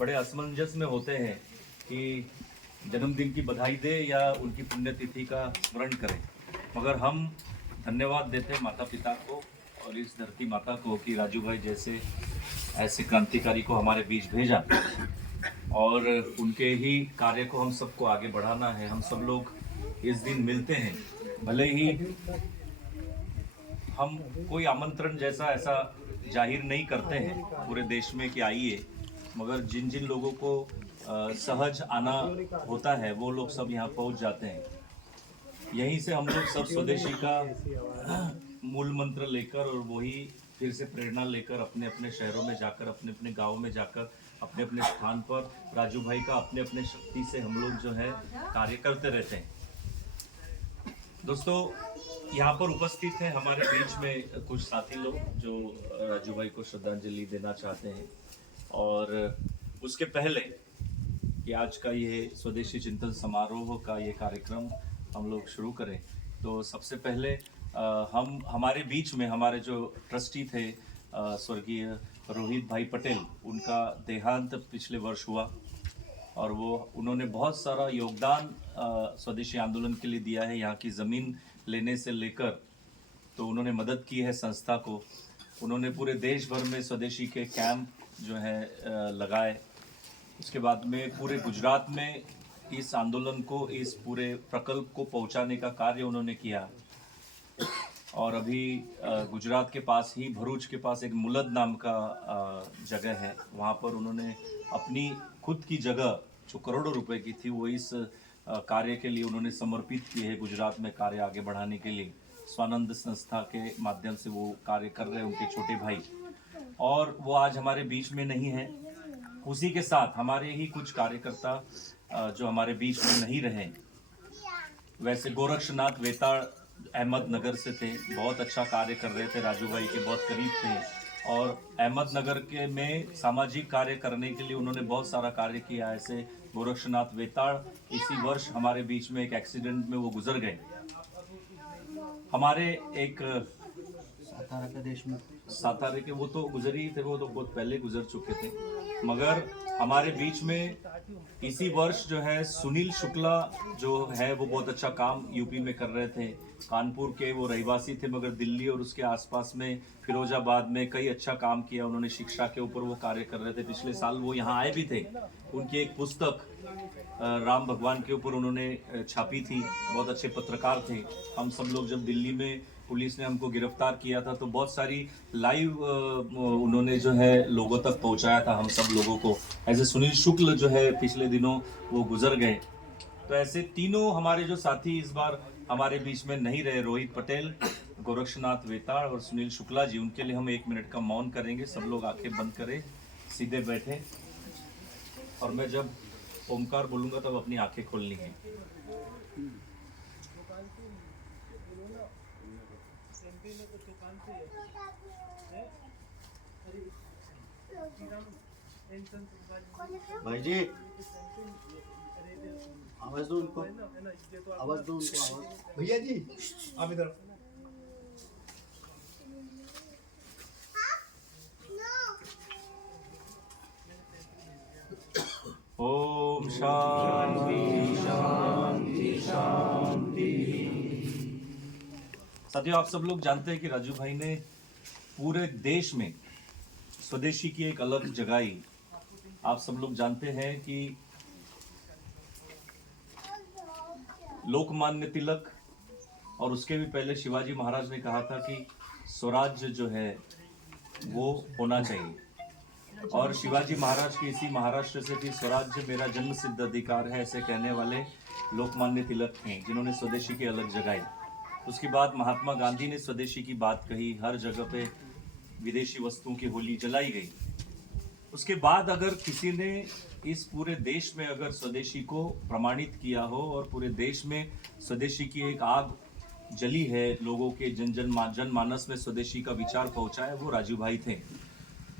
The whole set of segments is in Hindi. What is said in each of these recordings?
बड़े असमंजस में होते हैं कि जन्मदिन की बधाई दे या उनकी पुण्यतिथि का स्मरण करें। मगर हम धन्यवाद देते हैं माता पिता को और इस धरती माता को कि राजू भाई जैसे ऐसे क्रांतिकारी को हमारे बीच भेजा और उनके ही कार्य को हम सबको आगे बढ़ाना है। हम सब लोग इस दिन मिलते हैं, भले ही हम कोई आमंत्रण जैसा ऐसा जाहिर नहीं करते हैं पूरे देश में कि आइए, मगर जिन जिन लोगों को सहज आना होता है वो लोग सब यहाँ पहुँच जाते हैं। यहीं से हम लोग सब स्वदेशी का मूल मंत्र लेकर और वही फिर से प्रेरणा लेकर अपने अपने शहरों में जाकर, अपने अपने गाँव में जाकर, अपने अपने स्थान पर राजू भाई का अपने अपने शक्ति से हम लोग जो है कार्य करते रहते हैं। दोस्तों, यहाँ पर उपस्थित हैं हमारे बीच में कुछ साथी लोग जो राजू भाई को श्रद्धांजलि देना चाहते हैं। और उसके पहले कि आज का ये स्वदेशी चिंतन समारोह का ये कार्यक्रम हम लोग शुरू करें, तो सबसे पहले हम हमारे बीच में हमारे जो ट्रस्टी थे स्वर्गीय रोहित भाई पटेल, उनका देहांत पिछले वर्ष हुआ और उन्होंने बहुत सारा योगदान स्वदेशी आंदोलन के लिए दिया है। यहाँ की ज़मीन लेने से लेकर तो उन्होंने मदद की है संस्था को। उन्होंने पूरे देश भर में स्वदेशी के कैंप जो है लगाए। उसके बाद में पूरे गुजरात में इस आंदोलन को, इस पूरे प्रकल्प को पहुंचाने का कार्य उन्होंने किया। और अभी गुजरात के पास ही भरूच के पास एक मुलद नाम का जगह है, वहाँ पर उन्होंने अपनी खुद की जगह जो करोड़ों रुपए की थी वो इस कार्य के लिए उन्होंने समर्पित की है। गुजरात में कार्य आगे बढ़ाने के लिए स्वानंद संस्था के माध्यम से वो कार्य कर रहे हैं उनके छोटे भाई, और वो आज हमारे बीच में नहीं है। उसी के साथ हमारे ही कुछ कार्यकर्ता जो हमारे बीच में नहीं रहे, वैसे गोरक्षनाथ वेताड़ अहमदनगर से थे, बहुत अच्छा कार्य कर रहे थे, राजू भाई के बहुत करीब थे और अहमदनगर के में सामाजिक कार्य करने के लिए उन्होंने बहुत सारा कार्य किया। ऐसे गोरक्षनाथ वेताड़ इसी वर्ष हमारे बीच में एक एक्सीडेंट में वो गुजर गए। हमारे एक सातारा के वो तो गुजर ही थे, वो तो बहुत पहले गुजर चुके थे, मगर हमारे बीच में इसी वर्ष जो है सुनील शुक्ला जो है वो बहुत अच्छा काम यूपी में कर रहे थे। कानपुर के वो रहवासी थे, मगर दिल्ली और उसके आसपास में फिरोजाबाद में कई अच्छा काम किया उन्होंने। शिक्षा के ऊपर वो कार्य कर रहे थे। पिछले साल वो यहाँ आए भी थे। उनकी एक पुस्तक राम भगवान के ऊपर उन्होंने छापी थी। बहुत अच्छे पत्रकार थे। हम सब लोग जब दिल्ली में पुलिस ने हमको गिरफ्तार किया था तो बहुत सारी लाइव उन्होंने जो है लोगों तक पहुंचाया था हम सब लोगों को। ऐसे सुनील शुक्ल जो है पिछले दिनों वो गुजर गए। तो ऐसे तीनों हमारे जो साथी इस बार हमारे बीच में नहीं रहे, रोहित पटेल, गोरक्षनाथ वेताड़ और सुनील शुक्ला जी, उनके लिए हम 1 मिनट का मौन करेंगे। सब लोग आंखें बंद करें, सीधे बैठे, और मैं जब ओमकार बोलूंगा तब अपनी आंखें खोलनी है। भाई जी आवाज दो उनको, आवाज दो उनको, आवाज। भैया जी आप इधर। ओम शांति शांति शांति। साथियों, आप सब लोग जानते हैं कि राजू भाई ने पूरे देश में स्वदेशी की एक अलग जगाई। आप सब लोग जानते हैं कि लोकमान्य तिलक और उसके भी पहले शिवाजी महाराज ने कहा था कि स्वराज्य जो है वो होना चाहिए, और शिवाजी महाराज की इसी महाराष्ट्र से थी, स्वराज्य मेरा जन्म सिद्ध अधिकार है, ऐसे कहने वाले लोकमान्य तिलक थे जिन्होंने स्वदेशी की अलग जगाई। उसके बाद महात्मा गांधी ने स्वदेशी की बात कही, हर जगह पे विदेशी वस्तुओं की होली जलाई गई। उसके बाद अगर किसी ने इस पूरे देश में अगर स्वदेशी को प्रमाणित किया हो और पूरे देश में स्वदेशी की एक आग जली है, लोगों के जनमानस में स्वदेशी का विचार पहुंचाया, वो राजू भाई थे।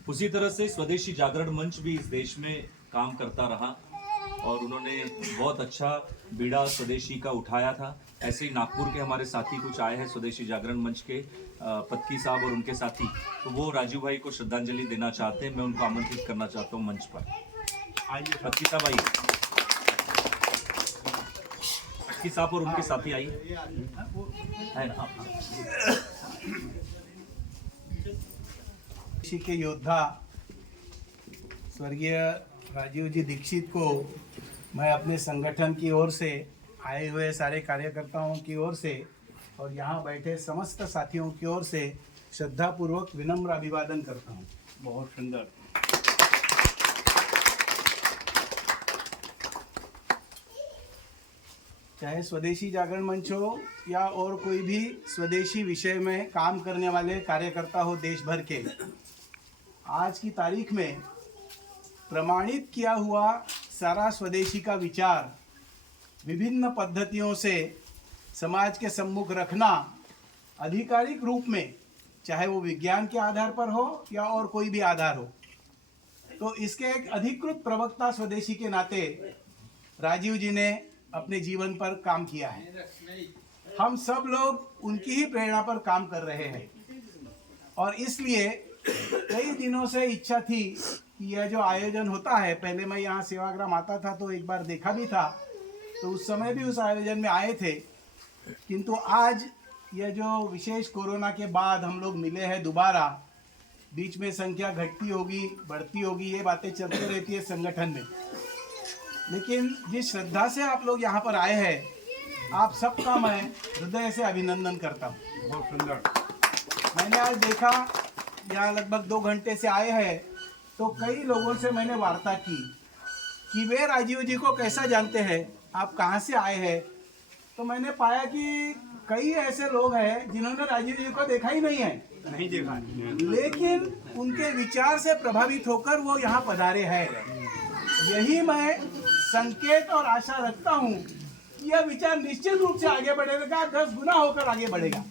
उसी तरह से स्वदेशी जागरण मंच भी इस देश में काम करता रहा और उन्होंने बहुत अच्छा बीड़ा स्वदेशी का उठाया था। ऐसे ही नागपुर के हमारे साथी कुछ आए हैं स्वदेशी जागरण मंच के, पत्की साहब और उनके साथी, तो वो राजू भाई को श्रद्धांजलि देना चाहते हैं। मैं उनको आमंत्रित करना चाहता हूँ मंच पर। अक्की साहब आइए, अक्की साहब और उनके साथी आइए, है ना आप? कृषि के योद्धा स्वर्गीय राजीव जी दीक्षित को मैं अपने संगठन की ओर से, आए हुए सारे कार्यकर्ताओं की ओर से और यहाँ बैठे समस्त साथियों की ओर से श्रद्धापूर्वक विनम्र अभिवादन करता हूँ। बहुत सुंदर। चाहे स्वदेशी जागरण मंच हो या और कोई भी स्वदेशी विषय में काम करने वाले कार्यकर्ता हो देश भर के, आज की तारीख में प्रमाणित किया हुआ सारा स्वदेशी का विचार विभिन्न पद्धतियों से समाज के सम्मुख रखना, आधिकारिक रूप में, चाहे वो विज्ञान के आधार पर हो या और कोई भी आधार हो, तो इसके एक अधिकृत प्रवक्ता स्वदेशी के नाते राजीव जी ने अपने जीवन पर काम किया है। हम सब लोग उनकी ही प्रेरणा पर काम कर रहे हैं और इसलिए कई दिनों से इच्छा थी कि यह जो आयोजन होता है, पहले मैं यहाँ सेवाग्राम आता था तो एक बार देखा भी था, तो उस समय भी उस आयोजन में आए थे, किंतु आज यह जो विशेष कोरोना के बाद हम लोग मिले हैं दोबारा, बीच में संख्या घटती होगी बढ़ती होगी, ये बातें चलती रहती है संगठन में, लेकिन जिस श्रद्धा से आप लोग यहाँ पर आए हैं, आप सबका मैं हृदय से अभिनंदन करता हूँ। बहुत सुंदर। मैंने आज देखा, यहाँ लगभग 2 घंटे से आए हैं, तो कई लोगों से मैंने वार्ता की कि वे राजीव जी को कैसा जानते हैं, आप कहाँ से आए हैं, तो मैंने पाया कि कई ऐसे लोग हैं जिन्होंने राजीव जी को देखा ही नहीं है, नहीं देखा, लेकिन उनके विचार से प्रभावित होकर वो यहाँ पधारे हैं। यही मैं संकेत और आशा रखता हूँ कि यह विचार निश्चित रूप से आगे बढ़ेगा, 10 गुना होकर आगे बढ़ेगा,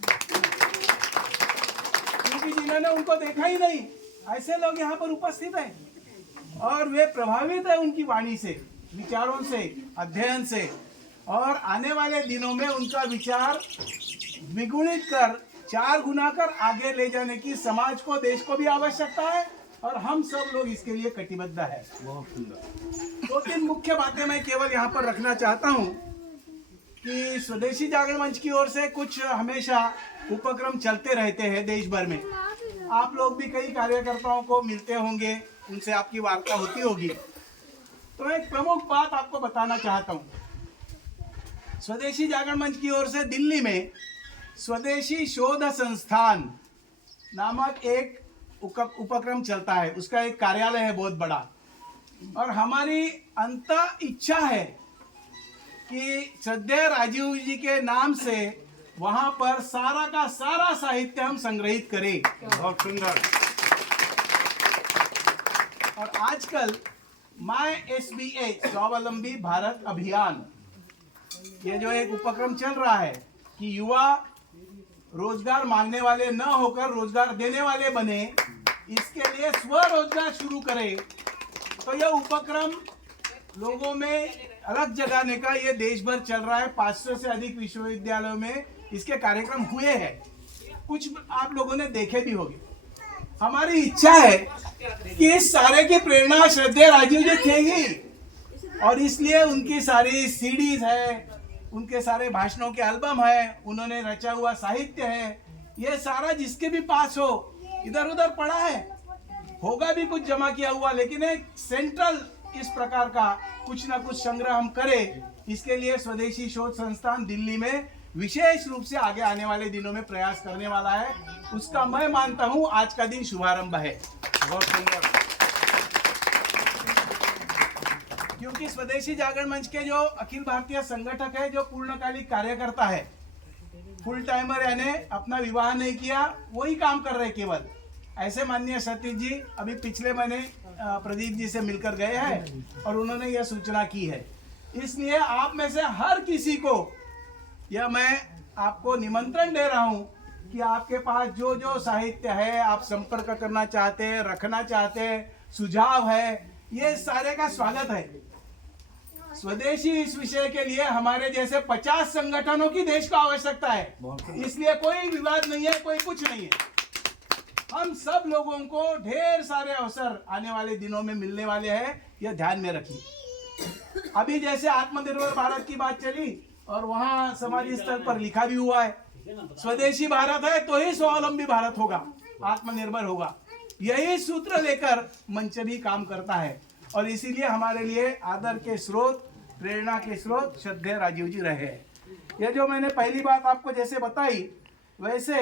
क्योंकि जिन्होंने उनको देखा ही नहीं, ऐसे लोग यहाँ पर उपस्थित हैं और वे प्रभावित है उनकी वाणी से, विचारों से, अध्ययन से, और आने वाले दिनों में उनका विचार द्विगुणित कर, 4 गुना कर आगे ले जाने की समाज को, देश को भी आवश्यकता है और हम सब लोग इसके लिए कटिबद्ध है। बहुत सुंदर। 2-3 मुख्य बातें मैं केवल यहाँ पर रखना चाहता हूँ कि स्वदेशी जागरण मंच की ओर से कुछ हमेशा उपक्रम चलते रहते हैं देश भर में। आप लोग भी कई कार्यकर्ताओं को मिलते होंगे, उनसे आपकी वार्ता होती होगी, तो एक प्रमुख बात आपको बताना चाहता हूँ। स्वदेशी जागरण मंच की ओर से दिल्ली में स्वदेशी शोध संस्थान नामक एक उपक्रम चलता है, उसका एक कार्यालय है बहुत बड़ा, और हमारी अंतः इच्छा है कि श्रद्धेय राजीव जी के नाम से वहां पर सारा का सारा साहित्य हम संग्रहित करें। बहुत सुंदर। और आजकल माय SBA स्वावलंबी भारत अभियान, ये जो एक उपक्रम चल रहा है कि युवा रोजगार मांगने वाले न होकर रोजगार देने वाले बने, इसके लिए स्वरोजगार शुरू करें, तो यह उपक्रम लोगों में अलग जगाने का ये देश भर चल रहा है। 500 से अधिक विश्वविद्यालयों में इसके कार्यक्रम हुए हैं, कुछ आप लोगों ने देखे भी होंगे। हमारी इच्छा है कि इस सारे की प्रेरणा श्रद्धेय राजीव जी थे ही, और इसलिए उनकी सारी सीडीज है, उनके सारे भाषणों के एल्बम है, उन्होंने रचा हुआ साहित्य है, ये सारा जिसके भी पास हो, इधर उधर पड़ा है, होगा भी कुछ जमा किया हुआ, लेकिन एक सेंट्रल इस प्रकार का कुछ ना कुछ संग्रह हम करें। इसके लिए स्वदेशी शोध संस्थान दिल्ली में विशेष रूप से आगे आने वाले दिनों में प्रयास करने वाला है, उसका मैं मानता हूं आज का दिन शुभारंभ है। बहुत सुंदर। क्योंकि स्वदेशी जागरण मंच के जो अखिल भारतीय संगठक है, जो पूर्णकालिक कार्यकर्ता है, फुल टाइमर, यानी अपना विवाह नहीं किया, वही काम कर रहे केवल। ऐसे माननीय सतीश जी अभी पिछले महीने प्रदीप जी से मिलकर गए हैं और उन्होंने यह सूचना की है। इसलिए आप में से हर किसी को यह मैं आपको निमंत्रण दे रहा हूं कि आपके पास जो जो साहित्य है, आप संपर्क करना चाहते हैं, रखना चाहते हैं, सुझाव है, ये सारे का स्वागत है। स्वदेशी इस विषय के लिए हमारे जैसे 50 संगठनों की देश को आवश्यकता है, इसलिए कोई विवाद नहीं है, कोई कुछ नहीं है। हम सब लोगों को ढेर सारे अवसर आने वाले दिनों में मिलने वाले हैं, यह ध्यान में रखिए। अभी जैसे आत्मनिर्भर भारत की बात चली और वहां समाजी स्तर पर लिखा भी हुआ है, स्वदेशी भारत है तो ही स्वावलंबी भारत होगा, आत्मनिर्भर होगा। यही सूत्र लेकर मंच भी काम करता है और इसीलिए हमारे लिए आदर के स्रोत, प्रेरणा के स्रोत श्रद्धेय राजीव जी रहे हैं। यह जो मैंने पहली बात आपको जैसे बताई, वैसे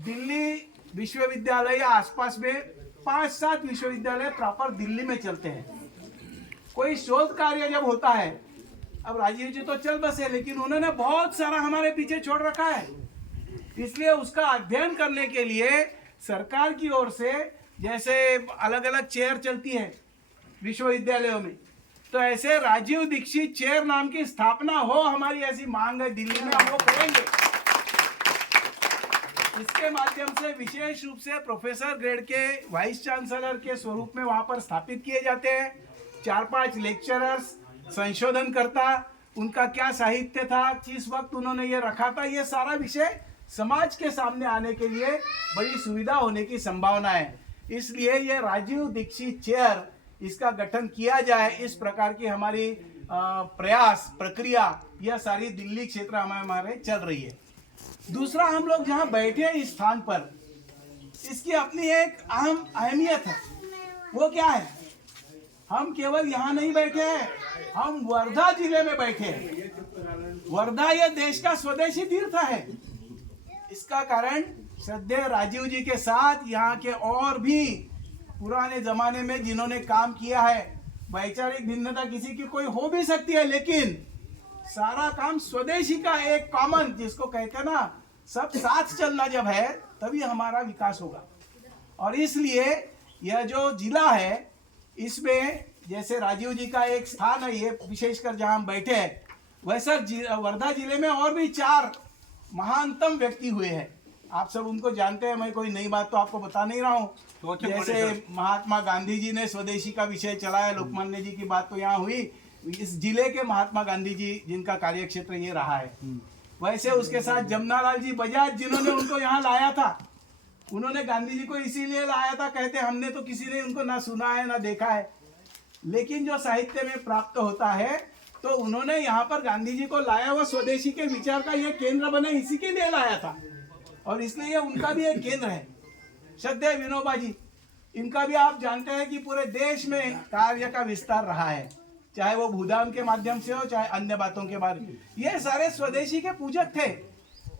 दिल्ली विश्वविद्यालय या आसपास में 5-7 विश्वविद्यालय प्रॉपर दिल्ली में चलते हैं। कोई शोध कार्य जब होता है, अब राजीव जी तो चल बसे, लेकिन उन्होंने बहुत सारा हमारे पीछे छोड़ रखा है, इसलिए उसका अध्ययन करने के लिए सरकार की ओर से जैसे अलग अलग चेयर चलती है विश्वविद्यालयों में, तो ऐसे राजीव दीक्षित चेयर नाम की स्थापना हो, हमारी ऐसी मांग है दिल्ली में, हम वो करेंगे। इसके माध्यम से विशेष रूप से प्रोफेसर ग्रेड के वाइस चांसलर के स्वरूप में वहां पर स्थापित किए जाते हैं। 4-5 लेक्चरर्स, संशोधनकर्ता, उनका क्या साहित्य था, किस वक्त उन्होंने ये रखा था, ये सारा विषय समाज के सामने आने के लिए बड़ी सुविधा होने की संभावना है। इसलिए ये राजीव दीक्षित चेयर, इसका गठन किया जाए, इस प्रकार की हमारी प्रयास प्रक्रिया यह सारी दिल्ली क्षेत्र हमारे चल रही है। दूसरा, हम लोग जहाँ बैठे हैं इस स्थान पर, इसकी अपनी एक अहम अहमियत है। वो क्या है, हम केवल यहाँ नहीं बैठे हैं, हम वर्धा जिले में बैठे हैं। वर्धा यह देश का स्वदेशी तीर्थ है। इसका कारण श्रद्धेय राजीव जी के साथ यहाँ के और भी पुराने जमाने में जिन्होंने काम किया है, वैचारिक भिन्नता किसी की कोई हो भी सकती है, लेकिन सारा काम स्वदेशी का एक कॉमन, जिसको कहते हैं ना, सब साथ चलना जब है तभी हमारा विकास होगा। और इसलिए यह जो जिला है, इसमें जैसे राजीव जी का एक स्थान है, ये विशेषकर जहां हम बैठे हैं, वैसा वर्धा जिले में और भी 4 महानतम व्यक्ति हुए हैं। आप सब उनको जानते हैं, मैं कोई नई बात तो आपको बता नहीं रहा हूँ। जैसे महात्मा गांधी जी ने स्वदेशी का विषय चलाया, लोकमान्य जी की बात तो यहाँ हुई, इस जिले के महात्मा गांधी जी जिनका कार्यक्षेत्र ये रहा है। वैसे उसके साथ जमनालाल जी बजाज, जिन्होंने उनको यहाँ लाया था, उन्होंने गांधी जी को इसीलिए लाया था, कहते हमने तो किसी ने उनको ना सुना है ना देखा है, लेकिन जो साहित्य में प्राप्त होता है, तो उन्होंने यहाँ पर गांधी जी को लाया, वो स्वदेशी के विचार का ये केंद्र बने, इसी के लिए लाया था, और इसलिए उनका भी एक केंद्र है। श्रद्धेय विनोबा जी, इनका भी आप जानते हैं कि पूरे देश में कार्य का विस्तार रहा है, चाहे वो भूदान के माध्यम से हो, चाहे अन्य बातों के बारे में। ये सारे स्वदेशी के पूजक थे,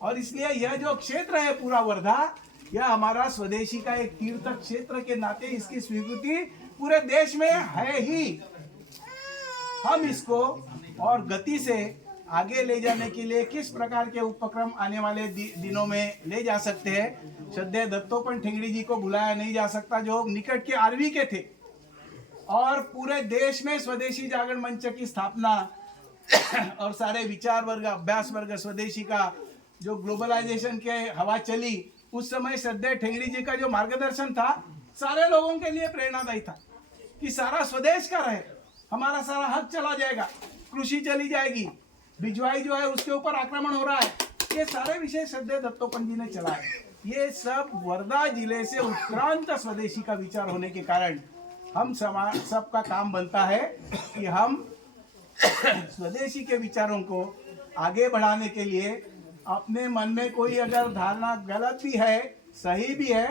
और इसलिए यह जो क्षेत्र है पूरा वर्धा, यह हमारा स्वदेशी का एक तीर्थ क्षेत्र के नाते इसकी स्वीकृति पूरे देश में है ही। हम इसको और गति से आगे ले जाने के लिए किस प्रकार के उपक्रम आने वाले दिनों में ले जा सकते हैं। श्रद्धेय दत्तोपंत ठेंगड़ी जी को भुलाया नहीं जा सकता, जो निकट के आरवी के थे, और पूरे देश में स्वदेशी जागरण मंच की स्थापना और सारे विचार वर्ग, अभ्यास वर्ग स्वदेशी का जो ग्लोबलाइजेशन के हवा चली, उस समय श्रद्धेय ठेंगड़ी जी का जो मार्गदर्शन था, सारे लोगों के लिए प्रेरणादायी था कि सारा स्वदेश का रहे, हमारा सारा हक चला जाएगा, कृषि चली जाएगी, बिजवाई जो है उसके ऊपर आक्रमण हो रहा है, ये सारे विषय श्रद्धेय दत्तोपंत जी ने चलाए। ये सब वर्धा जिले से उत्क्रांत स्वदेशी का विचार होने के कारण हम सबका काम बनता है कि हम स्वदेशी के विचारों को आगे बढ़ाने के लिए अपने मन में कोई अगर धारणा गलत भी है, सही भी है,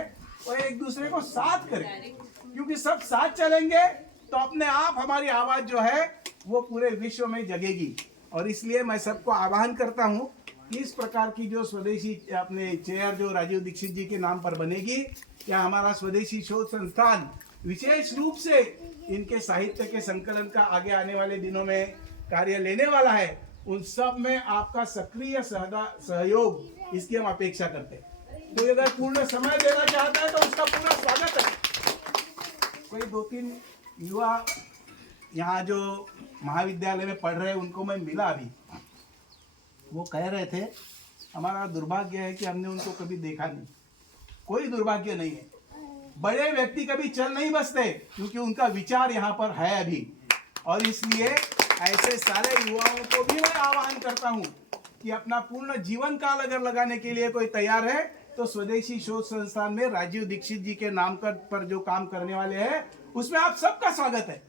तो एक दूसरे को साथ करें, क्योंकि सब साथ चलेंगे तो अपने आप हमारी आवाज जो है वो पूरे विश्व में जगेगी। और इसलिए मैं सबको आह्वान करता हूँ कि इस प्रकार की जो स्वदेशी अपने चेयर जो राजीव दीक्षित जी के नाम पर बनेगी, या हमारा स्वदेशी शोध संस्थान विशेष रूप से इनके साहित्य के संकलन का आगे आने वाले दिनों में कार्य लेने वाला है, उन सब में आपका सक्रिय सहयोग इसकी हम अपेक्षा करते हैं। कोई अगर पूर्ण समय देना चाहता है तो उसका पूरा स्वागत है। कोई 2-3 युवा यहाँ जो महाविद्यालय में पढ़ रहे हैं, उनको मैं मिला अभी, वो कह रहे थे हमारा दुर्भाग्य है कि हमने उनको कभी देखा नहीं। कोई दुर्भाग्य नहीं है, बड़े व्यक्ति कभी चल नहीं बसते, क्योंकि उनका विचार यहाँ पर है अभी। और इसलिए ऐसे सारे युवाओं को भी मैं आह्वान करता हूँ कि अपना पूर्ण जीवन काल अगर लगाने के लिए कोई तैयार है तो स्वदेशी शोध संस्थान में राजीव दीक्षित जी के नाम पर जो काम करने वाले हैं उसमें आप सबका स्वागत है।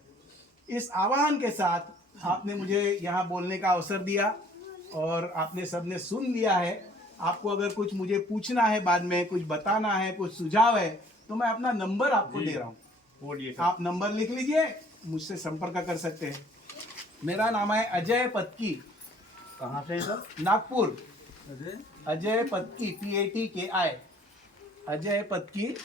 इस आह्वान के साथ आपने मुझे यहाँ बोलने का अवसर दिया और आपने सबने सुन लिया है। आपको अगर कुछ मुझे पूछना है, बाद में कुछ बताना है, कुछ सुझाव है, तो मैं अपना नंबर आपको दे रहा हूँ। आप नंबर लिख लीजिए, मुझसे संपर्क कर सकते हैं। मेरा नाम है अजय पत्की। कहाँ से सर? नागपुर। अजय पत्की, PATKI, अजय पत्की।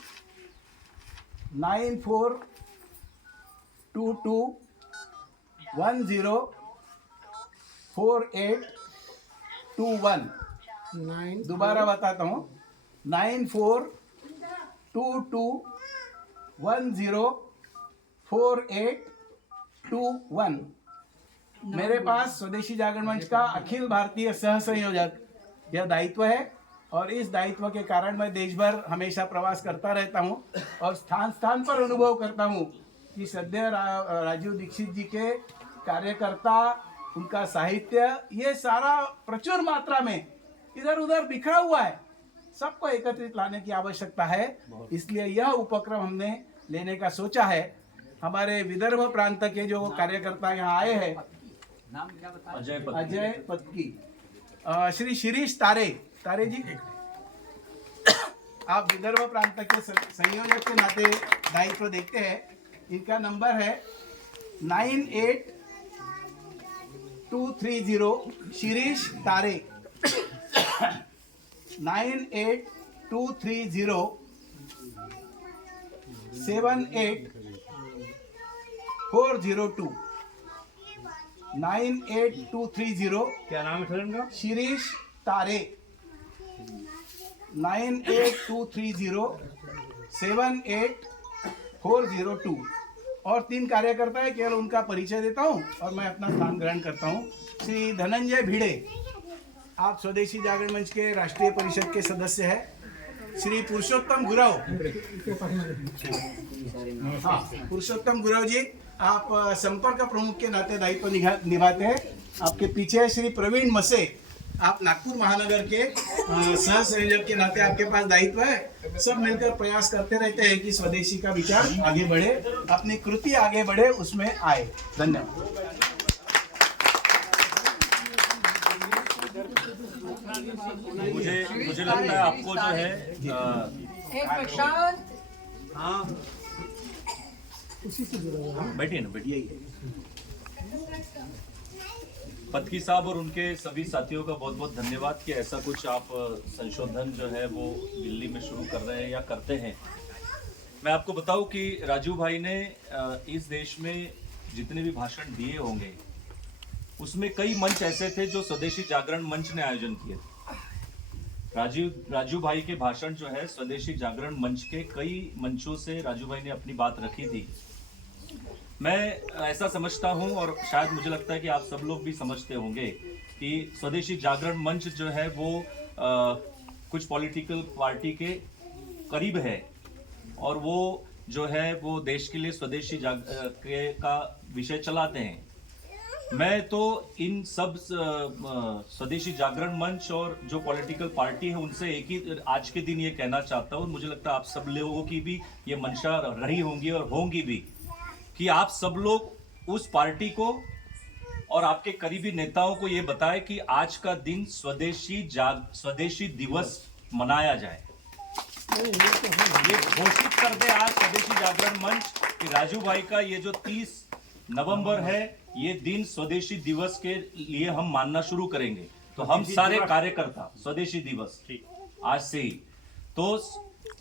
9422104821। दोबारा बताता हूँ, 9422104821। मेरे पास स्वदेशी जागरण मंच का अखिल भारतीय सह संयोजक यह दायित्व है और इस दायित्व के कारण मैं देश भर हमेशा प्रवास करता रहता हूँ और स्थान स्थान पर अनुभव करता हूँ कि सद्य राजीव दीक्षित जी के कार्यकर्ता, उनका साहित्य, ये सारा प्रचुर मात्रा में इधर उधर बिखरा हुआ है। सबको एकत्रित लाने की आवश्यकता है, इसलिए यह उपक्रम हमने लेने का सोचा है। हमारे विदर्भ प्रांत के जो कार्यकर्ता यहाँ आए हैं, नाम क्या बता? अजय पत्की, श्री शिरीष तारे जी, आप विदर्भ प्रांत के संयोजक के नाते दायित्व देखते हैं। इनका नंबर है 98230, शिरीष तारे, 9823078402982। 98230, क्या नाम है सर इनका? शिरीष तारे। 98230784029। और 3 कार्यकर्ता है, केवल उनका परिचय देता हूं और मैं अपना स्थान ग्रहण करता हूं। श्री धनंजय भिड़े, आप स्वदेशी जागरण मंच के राष्ट्रीय परिषद के सदस्य हैं। श्री पुरुषोत्तम गुरव, हाँ पुरुषोत्तम गुरव जी, आप संपर्क प्रमुख के नाते दायित्व निभाते हैं। आपके पीछे है श्री प्रवीण मसे, आप नागपुर महानगर के सह संयोजक के नाते आपके पास दायित्व है। सब मिलकर प्रयास करते रहते हैं कि स्वदेशी का विचार आगे बढ़े, अपनी कृति आगे बढ़े, उसमें आए। धन्यवाद। मुझे लगता है आपको जो है बैठिए ना, बैठिए। पत्की साहब और उनके सभी साथियों का बहुत बहुत धन्यवाद कि ऐसा कुछ आप संशोधन जो है वो दिल्ली में शुरू कर रहे हैं या करते हैं। मैं आपको बताऊं कि राजू भाई ने इस देश में जितने भी भाषण दिए होंगे उसमें कई मंच ऐसे थे जो स्वदेशी जागरण मंच ने आयोजन किए थे। राजू भाई के भाषण जो है स्वदेशी जागरण मंच के कई मंचों से राजू भाई ने अपनी बात रखी थी। मैं ऐसा समझता हूं और शायद मुझे लगता है कि आप सब लोग भी समझते होंगे कि स्वदेशी जागरण मंच जो है वो कुछ पॉलिटिकल पार्टी के करीब है और वो जो है वो देश के लिए स्वदेशी का विषय चलाते हैं। मैं तो इन सब स्वदेशी जागरण मंच और जो पॉलिटिकल पार्टी है उनसे एक ही आज के दिन ये कहना चाहता हूँ, मुझे लगता है आप सब लोगों की भी ये मंशा रही होंगी और होंगी भी, कि आप सब लोग उस पार्टी को और आपके करीबी नेताओं को ये बताएं कि आज का दिन स्वदेशी दिवस मनाया जाए। ये घोषित कर दे आज स्वदेशी जागरण मंच कि राजू भाई का ये जो 30 नवंबर है ये दिन स्वदेशी दिवस के लिए हम मानना शुरू करेंगे। तो हम सारे कार्यकर्ता स्वदेशी दिवस आज से ही, तो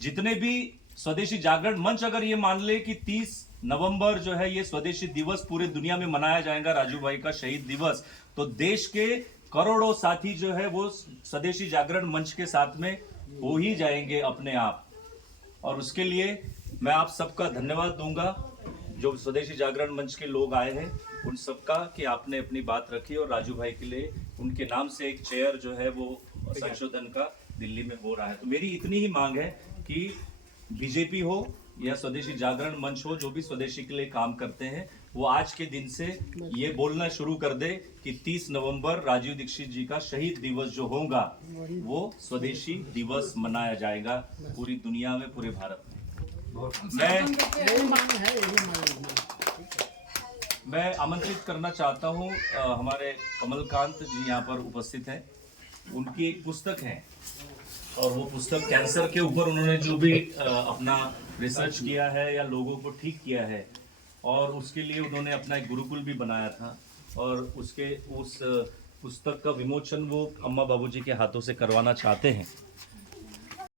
जितने भी स्वदेशी जागरण मंच अगर ये मान ले कि 30 नवंबर जो है ये स्वदेशी दिवस पूरे दुनिया में मनाया जाएगा, राजू भाई का शहीद दिवस, तो देश के करोड़ों साथी जो है वो स्वदेशी जागरण मंच के साथ में हो ही जाएंगे अपने आप। और उसके लिए मैं आप सबका धन्यवाद दूंगा जो स्वदेशी जागरण मंच के लोग आए हैं उन सबका, कि आपने अपनी बात रखी और राजू भाई के लिए उनके नाम से एक चेयर जो है वो संशोधन का दिल्ली में हो रहा है। तो मेरी इतनी ही मांग है कि बीजेपी हो या स्वदेशी जागरण मंच हो, जो भी स्वदेशी के लिए काम करते हैं, वो आज के दिन से ये बोलना शुरू कर दे कि 30 नवंबर राजीव दीक्षित जी का शहीद दिवस जो होगा वो स्वदेशी दिवस मनाया जाएगा पूरी दुनिया में, पूरे भारत में। मैं आमंत्रित करना चाहता हूँ हमारे कमलकांत जी यहाँ पर उपस्थित हैं। उनकी एक पुस्तक है और वो पुस्तक कैंसर के ऊपर उन्होंने जो भी अपना रिसर्च किया है या लोगों को ठीक किया है, और उसके लिए उन्होंने अपना एक गुरुकुल भी बनाया था, और उस पुस्तक का विमोचन वो अम्मा बाबूजी के हाथों से करवाना चाहते हैं।